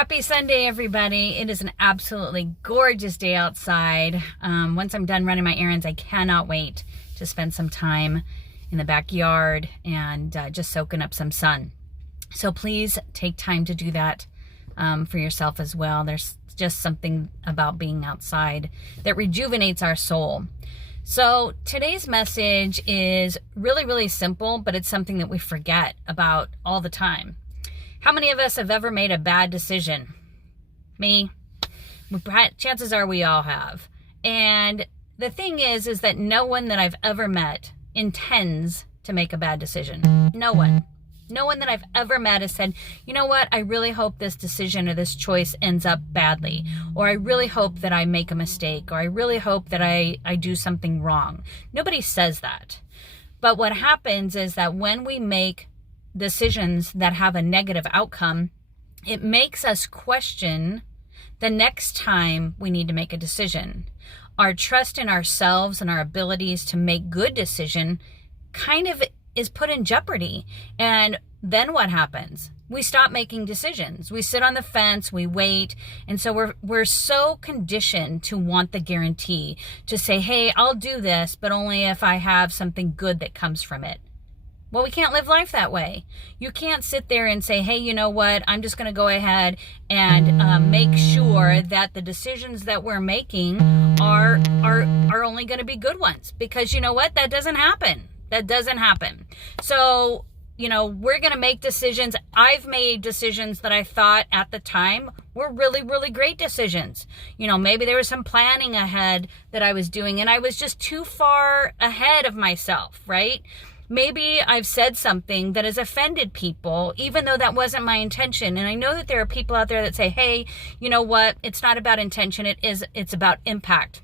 Happy Sunday, everybody. It is an absolutely gorgeous day outside. Once I'm done running my errands, I cannot wait to spend some time in the backyard and just soaking up some sun. So please take time to do that for yourself as well. There's just something about being outside that rejuvenates our soul. So today's message is really, really simple, but it's something that we forget about all the time. How many of us have ever made a bad decision? Me. Chances are we all have. And the thing is that no one that I've ever met intends to make a bad decision. No one. No one that I've ever met has said, you know what, I really hope this decision or this choice ends up badly. Or I really hope that I make a mistake. Or I really hope that I do something wrong. Nobody says that. But what happens is that when we make decisions that have a negative outcome, it makes us question the next time we need to make a decision. Our trust in ourselves and our abilities to make good decision kind of is put in jeopardy. And then what happens? We stop making decisions. We sit on the fence, we wait. And so we're so conditioned to want the guarantee, to say, hey, I'll do this, but only if I have something good that comes from it. Well, we can't live life that way. You can't sit there and say, hey, you know what? I'm just going to go ahead and make sure that the decisions that we're making are only going to be good ones. Because you know what? That doesn't happen. That doesn't happen. So, we're going to make decisions. I've made decisions that I thought at the time were really, really great decisions. Maybe there was some planning ahead that I was doing and I was just too far ahead of myself, right? Maybe I've said something that has offended people, even though that wasn't my intention. And I know that there are people out there that say, hey, you know what? It's not about intention. It's about impact.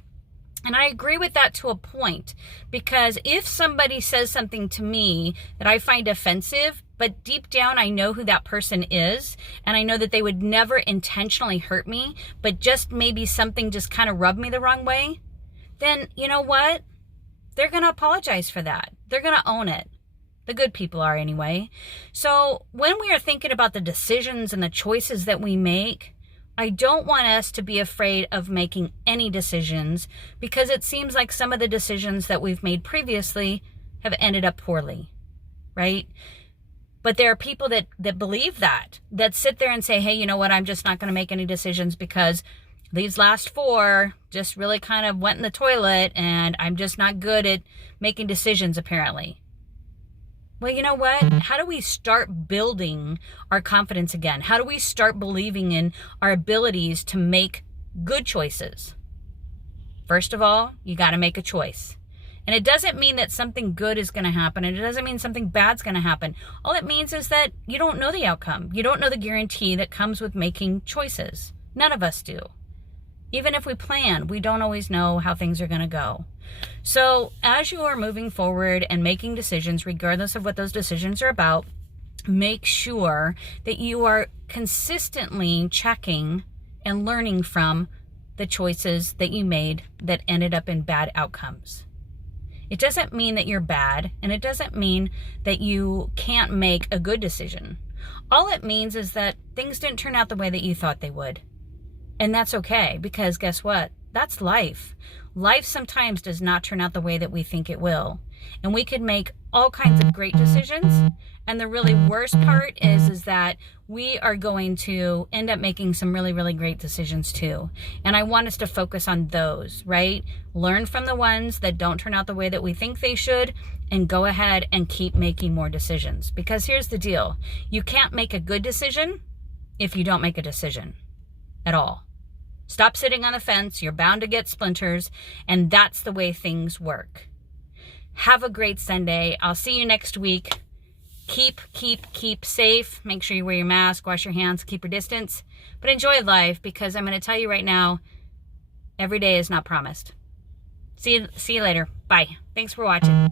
And I agree with that to a point, because if somebody says something to me that I find offensive, but deep down I know who that person is, and I know that they would never intentionally hurt me, but just maybe something just kind of rubbed me the wrong way, then you know what? They're going to apologize for that. They're going to own it. The good people are anyway. So when we are thinking about the decisions and the choices that we make, I don't want us to be afraid of making any decisions, because it seems like some of the decisions that we've made previously have ended up poorly, right? But there are people that believe that sit there and say, hey, you know what? I'm just not going to make any decisions because these last 4 just really kind of went in the toilet and I'm just not good at making decisions, apparently. Well, you know what? How do we start building our confidence again? How do we start believing in our abilities to make good choices? First of all, you got to make a choice. And it doesn't mean that something good is going to happen, and it doesn't mean something bad's going to happen. All it means is that you don't know the outcome. You don't know the guarantee that comes with making choices. None of us do. Even if we plan, we don't always know how things are going to go. So as you are moving forward and making decisions, regardless of what those decisions are about, make sure that you are consistently checking and learning from the choices that you made that ended up in bad outcomes. It doesn't mean that you're bad, and it doesn't mean that you can't make a good decision. All it means is that things didn't turn out the way that you thought they would. And that's okay, because guess what? That's life. Life sometimes does not turn out the way that we think it will. And we could make all kinds of great decisions. And the really worst part is that we are going to end up making some really, really great decisions too. And I want us to focus on those, right? Learn from the ones that don't turn out the way that we think they should, and go ahead and keep making more decisions. Because here's the deal. You can't make a good decision if you don't make a decision at all. Stop sitting on the fence. You're bound to get splinters. And that's the way things work. Have a great Sunday. I'll see you next week. Keep safe. Make sure you wear your mask, wash your hands, keep your distance. But enjoy life, because I'm going to tell you right now, every day is not promised. See you later. Bye. Thanks for watching.